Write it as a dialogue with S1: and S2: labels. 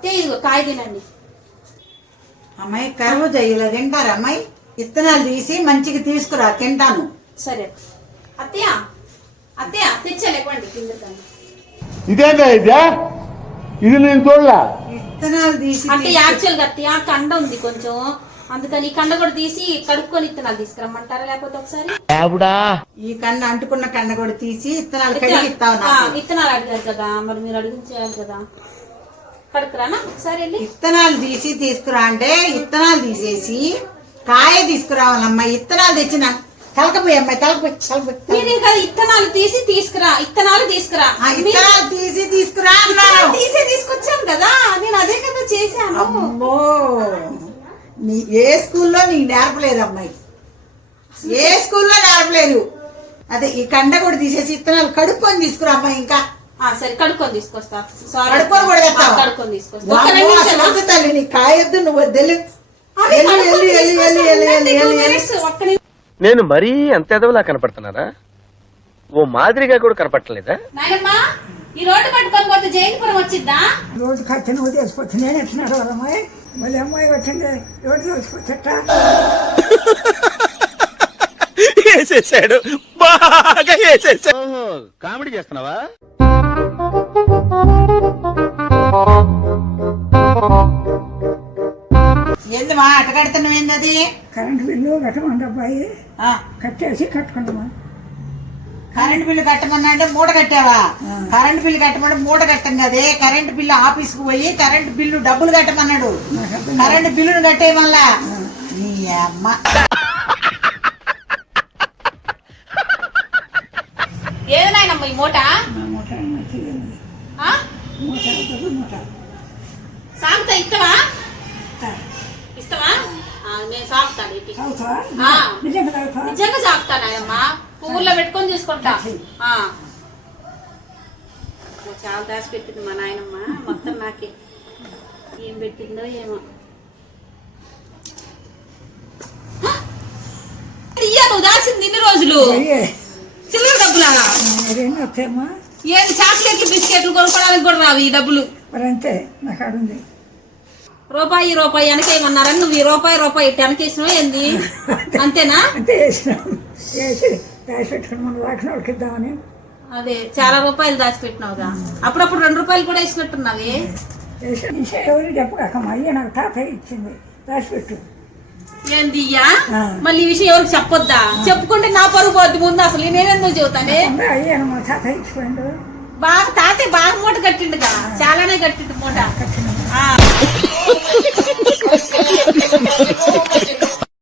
S1: అత్తయ్య ఇదిగో కాయ తినండి.
S2: అమ్మాయి కర్బూజా ఇలా తింటారా అమ్మాయి? విత్తనాలు తీసి మంచిగా తీసుకురా, తింటాను.
S1: సరే అత్తయ్య, అత్తయ్య తెచ్చలేకండి కిందకి.
S3: ఇదేంటా ఇది నేను చూడలా.
S2: విత్తనాలు తీసి
S1: అంటే యాక్చువల్ గా అత్తయ్య కండ ఉంది కొంచెం, అందుకని ఈ కండ కూడా తీసి కడుక్కొని విత్తనాలు తీసుకురమ్మంటారా? లేకపోతే ఒకసారి
S2: ఈ కన్ను అంటుకున్న కన్ను కూడా తీసి విత్తనాలు కడిగి ఇస్తావు.
S1: విత్తనాలు అడిగారు కదా, మరి మీరు అడిగించేయాలి కదా. కడుకురానా ఒకసారి వెళ్ళి?
S2: విత్తనాలు తీసి తీసుకురా అంటే విత్తనాలు తీసేసి కాయ తీసుకురావాలమ్మా. విత్తనాలు తెచ్చిన తలకపోయి అమ్మాయి, తలకపోయి
S1: మీరు కదా విత్తనాలు తీసి తీసుకురా, విత్తనాలు తీసుకురా.
S2: విత్తనాలు తీసి తీసుకురా
S1: తీసి తీసుకొచ్చాను కదా, నేను అదే కదా చేశాను.
S2: అమ్మో, నీ ఏ స్కూల్లో నీకు నేర్పలేదు అమ్మాయి, ఏ స్కూల్లో నేర్పలేదు. అదే ఈ కండ కూడా తీసేసి విత్తనాలు కడుక్కొని తీసుకురా అమ్మాయి. ఇంకా
S1: సరే కడుక్కొని తీసుకొస్తా.
S2: కడుక్కొని కూడా తెస్తావా?
S1: కడుక్కొని తీసుకొస్తా.
S2: తల్లి నీ కాయొద్దు, నువ్వు వద్దు.
S4: నేను మరీ అంత ఎదవలా కనపడుతున్నారా? ఓ మాదిరిగా కూడా కనపడలేదా?
S1: నాయనమ్మా, ఈ రోడ్డు పట్టుకొని పోతే జైనపురం వచ్చిద్దా?
S5: రోడ్డు ఖర్చు నువ్వు తీసుకొచ్చి నేను ఎట్టినాడు వాళ్ళ అమ్మాయి, మళ్ళీ అమ్మాయి వచ్చింది రోడ్డు తీసుకొచ్చట.
S4: వేసేసాడు, బాగా వేసేసాడు. కామెడీ చేస్తున్నావా?
S2: ఏందమ్మా అట కడుతున్నావు? ఏంది అది?
S5: కరెంటు బిల్లు కట్టమండి అబ్బాయి, కట్టేసి కట్టుకుంటామా.
S2: కరెంట్ బిల్లు కట్టమన్నా అంటే మూట కట్టావా? కరెంట్ బిల్లు కట్టమంటే మూట కట్టం కదే. కరెంట్ బిల్లు ఆఫీస్కి పోయి కరెంట్ బిల్లు డబ్బులు కట్టమన్నాడు. కరెంట్ బిల్లును కట్టే మళ్ళా నీ అమ్మ.
S1: ఏది నాయనమ్మ ఈ మూట? సాగుతా ఇస్తావా? ఇస్తావా? నేను సాగుతాను. నిజంగా సాగుతానాయమ్మా, పువ్వుల్లో పెట్టుకొని తీసుకుంటా. చాలా దాచి పెట్టింది మా నాయనమ్మ, మొత్తం నాకే. ఏం పెట్టిందో ఏమో. ఇయ్యా నువ్వు దాచింది ఇన్ని రోజులు చిల్లర డబ్బులా? ఏది చాక్లెట్లు బిస్కెట్లు కొనుక్కోవడానికి కూడా రావు ఈ డబ్బులు.
S5: మరి అంతే, నాకు ఆడుంది
S1: రూపాయి రూపాయి వెనకేయమన్నారని నువ్వు ఈ రూపాయి రూపాయి వెనకేసినావు ఏంది? అంతేనా?
S5: అంతే వేసినాం, వేసి దాచి పెట్టుకుని మనం వాకిన వాళ్ళకి ఇద్దామని.
S1: అదే చాలా రూపాయలు దాచిపెట్టినావుగా, అప్పుడప్పుడు 2 రూపాయలు కూడా వేసినట్టున్నావే.
S5: ఎవరు చెప్పకమ్మా, అయ్యా నాకు తాతయ్య ఇచ్చింది దాచిపెట్టు.
S1: ఏంది ఇయ్యా? మళ్ళీ ఈ విషయం ఎవరికి చెప్పొద్దా? చెప్పుకుంటే నా పరుగు పోద్ది ముందు. అసలు నేనెందుకు చెబుతానే?
S5: అయ్యా మా తాతయ్య ఇచ్చిపోయిండు.
S1: బాగా తాతయ్య బాగా మూట కట్టిండుగా, చాలానే కట్టిండు మూట.